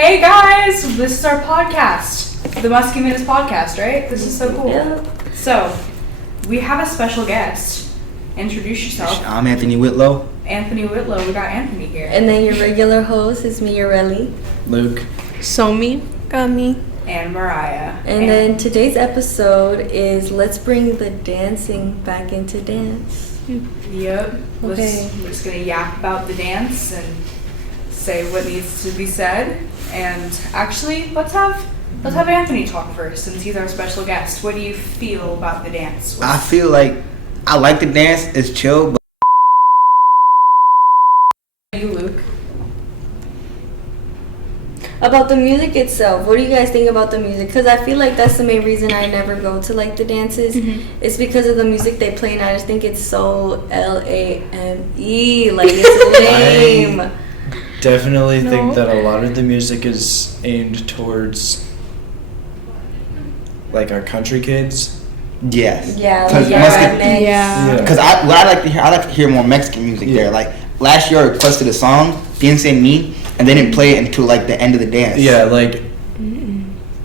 Hey guys, this is our podcast, the Muskie podcast, right? This is so cool. Yeah. So, we have a special guest. Introduce yourself. I'm Anthony Whitlow. Anthony Whitlow. We got Anthony here. And then your regular host is me, Yoreli. Luke. Somi. Gami. And Mariah. And then today's episode is let's bring the dancing back into dance. Yep. Okay. We're just gonna yap about the dance and say what needs to be said. And actually, let's have Anthony talk first, since he's our special guest. What do you feel about the dance? I feel like I like the dance. It's chill, but You, Luke. About the music itself, what do you guys think about the music? Because I feel like that's the main reason I never go to like the dances. It's because of the music they play, and I just think it's so lame. Like it's lame. Definitely think that a lot of the music is aimed towards like our country kids. yes. Yeah, Because like rednecks. Yeah. Because I like to hear more Mexican music there. Like last year, I requested a song, Piensa en mí, and they didn't play it until like the end of the dance. Yeah, like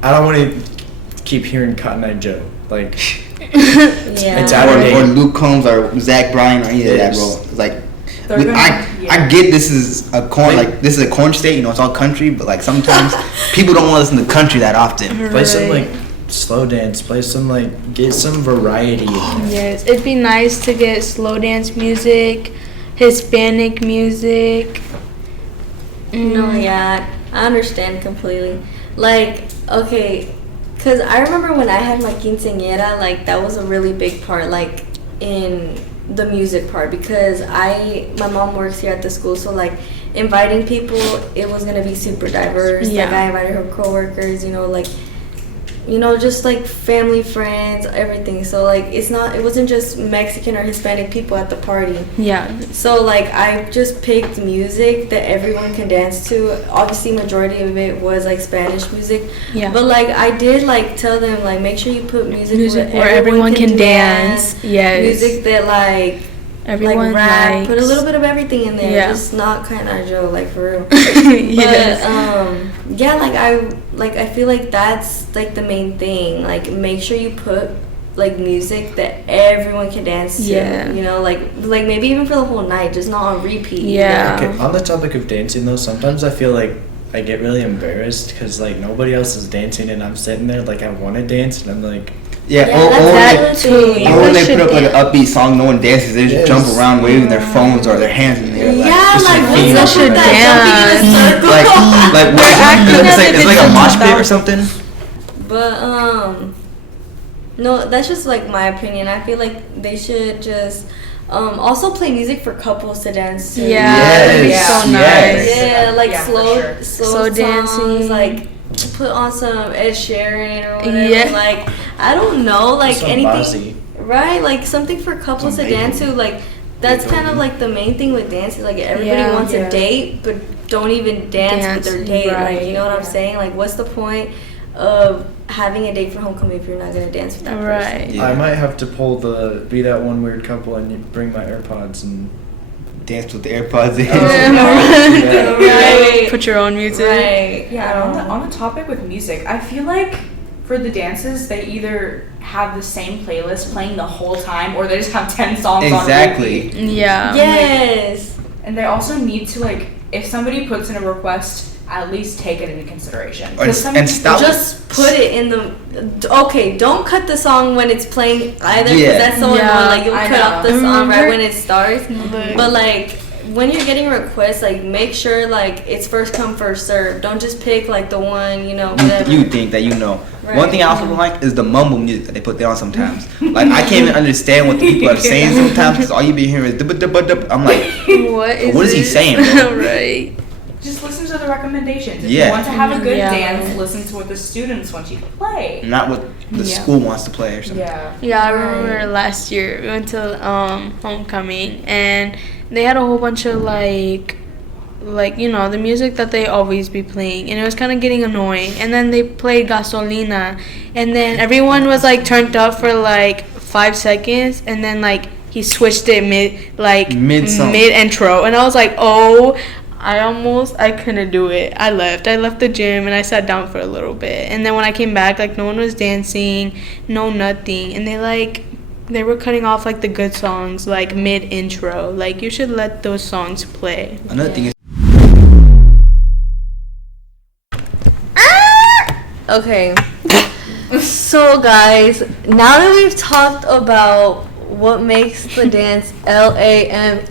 I don't want to keep hearing Cotton Eye Joe. Like Yeah. it's out of Or date. Luke Combs or Zach Bryan or any of that, bro. It's like They're gonna- I get this is a corn state, it's all country, but like sometimes people don't want to listen to country that often. Play some like slow dance. Play some like get some variety in there. Yes, it'd be nice to get slow dance music, Hispanic music. No, yeah, I understand completely. Like, okay, because I remember when I had my quinceañera, like, that was a really big part, like, in the music part, because my mom works here at the school, so, like, inviting people, it was going to be super diverse. Yeah. Like, I invited her coworkers, just like family, friends, everything. So like it wasn't just Mexican or Hispanic people at the party. Yeah. So like I just picked music that everyone can dance to. Obviously majority of it was like Spanish music. Yeah. But like I did like tell them like make sure you put music Where everyone can dance. Yes. Music that like Everyone like rap, likes. put a little bit of everything in there. Yeah. Just not kind of Joe, like for real. Yes. But yeah, I feel like that's like the main thing. Like make sure you put like music that everyone can dance to. Yeah. Like maybe even for the whole night, just not on repeat. Yeah. Okay, on the topic of dancing though, sometimes I feel like I get really embarrassed because like nobody else is dancing and I'm sitting there like I want to dance and I'm like. Yeah, Yeah, or that's too. or when they should put up like an dance. upbeat song, no one dances. They just Yes. jump around waving their phones or their hands in the air. Yeah, just like feed what's off up with of that? Jumping in a circle. like what? acting It's as like, if it's like it's a mosh something pit or else. something. But no, that's just like my opinion. I feel like they should just also play music for couples to dance to. Yeah. Yes, It'd be so yes. nice. Yeah, like Yeah, for slow sure. slow dancing. songs, like put on some Ed Sheeran or whatever. Yeah. Like I don't know, like Some anything, Bozzy. right? Like something for couples Some to dance to. Beethoven. Like that's kind of like the main thing with dancing. Like everybody Yeah. wants Yeah. a date, but don't even dance with their Dance, date. right. Like you know what I'm Yeah. saying? Like what's the point of having a date for homecoming if you're not gonna dance with that person? Right. Yeah. I might have to be that one weird couple and bring my AirPods and Dance with the AirPods in. Right. Put your own music. Right. Yeah, and on the topic with music, I feel like for the dances, they either have the same playlist playing the whole time, or they just have 10 songs on Exactly. repeat. Yeah. Yes. And they also need to, like, if somebody puts in a request, at least take it into consideration. Or- 'Cause some and stop. Just put it in the. Okay, don't cut the song when it's playing either, because Yeah. that's so Yeah. annoying. Like you'll I cut off the know. song right Remember- when it starts. But like when you're getting requests, like make sure like it's first come first serve. Don't just pick like the one whatever. You think that you know. Right. One thing I also don't like is the mumble music that they put there on sometimes. Like I can't even understand what the people are saying sometimes because all you be hearing is dub. I'm like, what is he it? saying, bro? Right. Just listen to the recommendations. If Yeah. you want to have a good Yeah. dance, listen to what the students want you to play. Not what the Yeah. school wants to play or something. Yeah. Yeah, I remember last year we went to homecoming and they had a whole bunch of like the music that they always be playing, and it was kind of getting annoying. And then they played Gasolina, and then everyone was like turned up for like 5 seconds, and then like he switched it mid Mid-song. mid intro, and I was like, oh. I couldn't do it. I left the gym and I sat down for a little bit, and then when I came back, like, no one was dancing, no nothing, and they were cutting off like the good songs like mid intro. Like, you should let those songs play. Another thing is, Okay. So guys, now that we've talked about what makes the dance LAME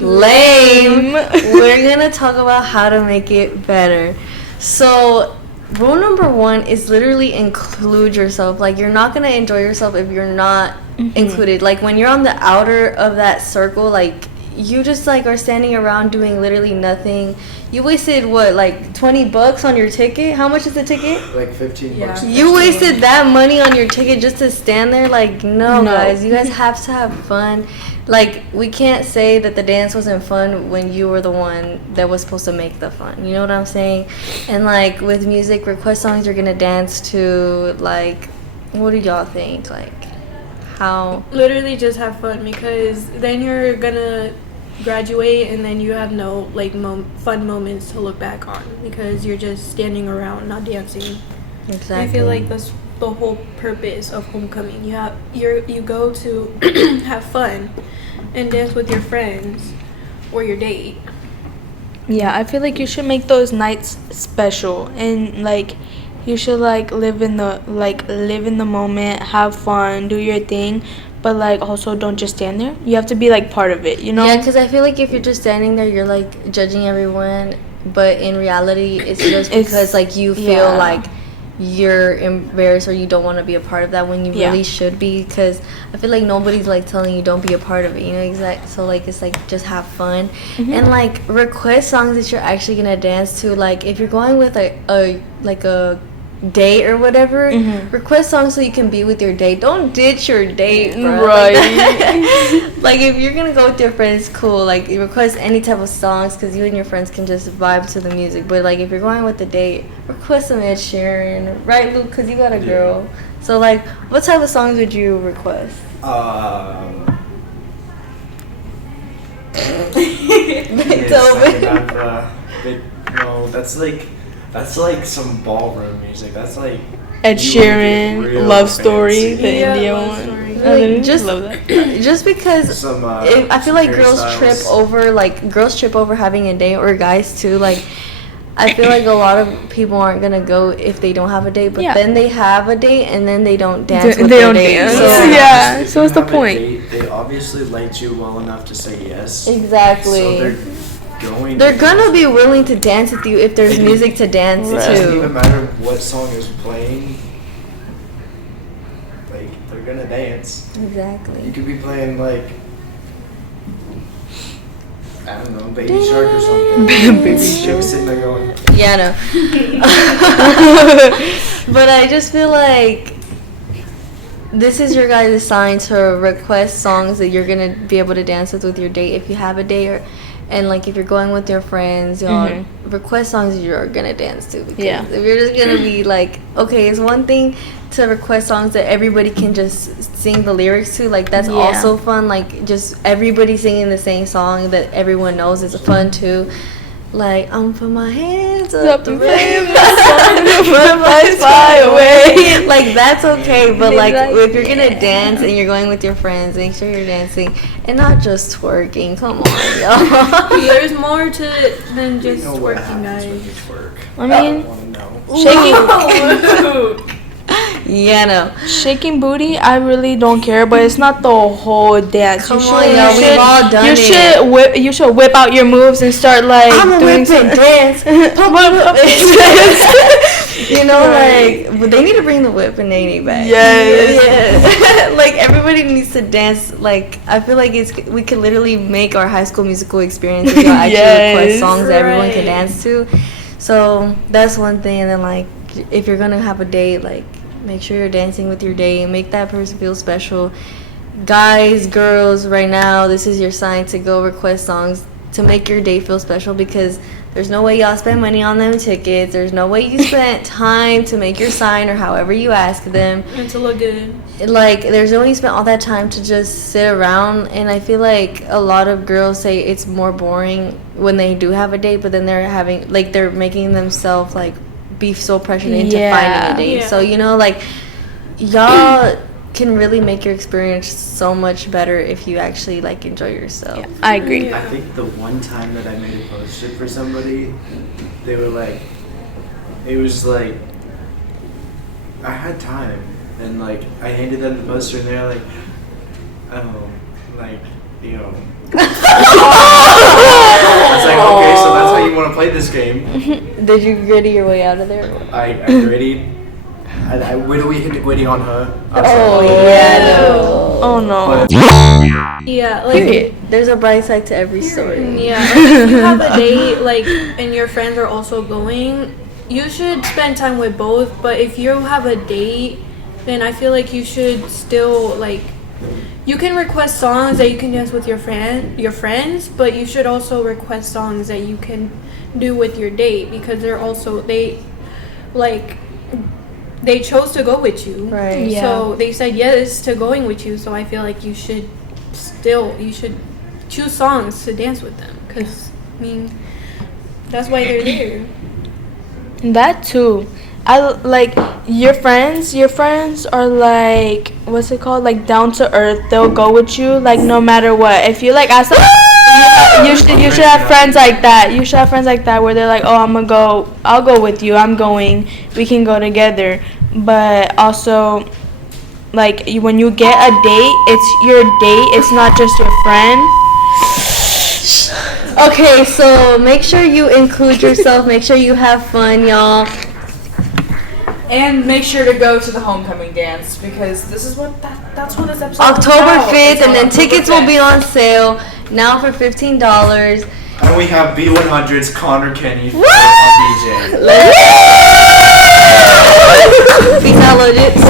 lame, we're gonna talk about how to make it better. So rule number 1 is literally include yourself. Like, you're not gonna enjoy yourself if you're not included. Like, when you're on the outer of that circle, like, you just like are standing around doing literally nothing. You wasted what, like $20 on your ticket? How much is the ticket? Like $15. You wasted that money on your ticket just to stand there? Like, no, guys, you guys have to have fun. Like, we can't say that the dance wasn't fun when you were the one that was supposed to make the fun. You know what I'm saying? And like with music, request songs you're gonna dance to. Like, what do y'all think? Like, how? Literally just have fun, because then you're gonna graduate and then you have no like fun moments to look back on, because you're just standing around not dancing. Exactly. I feel like that's the whole purpose of homecoming. You go to have fun and dance with your friends or your date. Yeah, I feel like you should make those nights special, and like you should like live in the moment, have fun, do your thing, but like also don't just stand there. You have to be like part of it, you know? Yeah, because I feel like if you're just standing there, you're like judging everyone, but in reality, it's just because like you feel like you're embarrassed or you don't want to be a part of that when you really should be. Because I feel like nobody's like telling you don't be a part of it, you know? Exactly. So like it's like just have fun and like request songs that you're actually gonna dance to. Like if you're going with a date or whatever, request songs so you can be with your date. Don't ditch your date, bro. Right. Like if you're gonna go with your friends, cool. Like request any type of songs because you and your friends can just vibe to the music. But like if you're going with a date, request some Ed Sheeran, right, Luke? Because you got a girl. So like, what type of songs would you request? No, that's like some ballroom music. That's like Ed Sheeran, Love Story, the India Love one. Story. I Just love that. just because I feel like girls trip over having a date, or guys too. Like I feel like a lot of people aren't gonna go if they don't have a date, but then they have a date and then they don't dance with they their don't date. dance. So, So what's the point? They obviously liked you well enough to say yes. exactly. So they're gonna be willing to dance with you if there's music to dance It doesn't even to. matter what song is playing. Like they're gonna dance. You Exactly. could be playing like I don't know, Baby Shark or something. Baby Shark. Sitting there going. Yeah, I know. But I just feel like this is your guys' sign to request songs that you're gonna be able to dance with your date if you have a date, and like if you're going with your friends, y'all request songs you're gonna dance to. Because if you're just gonna be like, okay, it's one thing to request songs that everybody can just sing the lyrics to, like that's also fun. Like just everybody singing the same song that everyone knows is fun too. Like I'm put my hands up the flame, fly away. Like that's okay, but like if you're gonna dance and you're going with your friends, make sure you're dancing and not just twerking. Come on, y'all. There's more to it than just You know what twerking, happens when guys. you twerk. I mean, I want to know. Yeah, no. shaking booty, I really don't care, but it's not the whole dance. Come on, y'all, we've all done it. You should whip out your moves and start like I'm a doing whip and dance. You know, like, but they need to bring the whip and they need back. Yes. Yeah. Like everybody needs to dance. Like I feel like we could literally make our High School Musical experience if y'all actually request songs that everyone can dance to. So that's one thing. And then like if you're gonna have a date, like make sure you're dancing with your date and make that person feel special. Guys, girls, right now this is your sign to go request songs to make your day feel special, because there's no way y'all spend money on them tickets. There's no way you spent time to make your sign or however you ask them. And to look good. Like, there's no way you spent all that time to just sit around. And I feel like a lot of girls say it's more boring when they do have a date, but then they're making themselves like be so pressured into finding a date. Yeah. So, you know, like, y'all can really make your experience so much better if you actually like enjoy yourself. Yeah, I agree. I think the one time that I made a poster for somebody, they were like, it was like, I had time, and like I handed them the poster, and they're like, oh, like, you know. I was like, okay, so that's how you want to play this game. Did you gritty your way out of there? I grittied. I gritty on her. I was Oh, like, yeah, no. Oh no. But Yeah, like There's a bright side to every story. yeah, like if you have a date, like, and your friends are also going, you should spend time with both. But if you have a date, then I feel like you should still like. You can request songs that you can dance with your friends, but you should also request songs that you can do with your date, because they chose to go with you. Right. Yeah. So they said yes to going with you. So I feel like you should choose songs to dance with them, because I mean that's why they're there. That too. I like your friends. Your friends are like, what's it called? Like down to earth. They'll go with you like no matter what. If you like ask them, you should have friends like that. You should have friends like that where they're like, oh, I'll go with you. I'm going. We can go together. But also, like when you get a date, it's your date. It's not just your friend. Okay, so make sure you include yourself. Make sure you have fun, y'all. And make sure to go to the homecoming dance, because that's what this episode is October about. 5th, It's and on then October tickets will 5th. be on sale now for $15. and we have B100's Connor Kenny for DJ. Peace out, legits.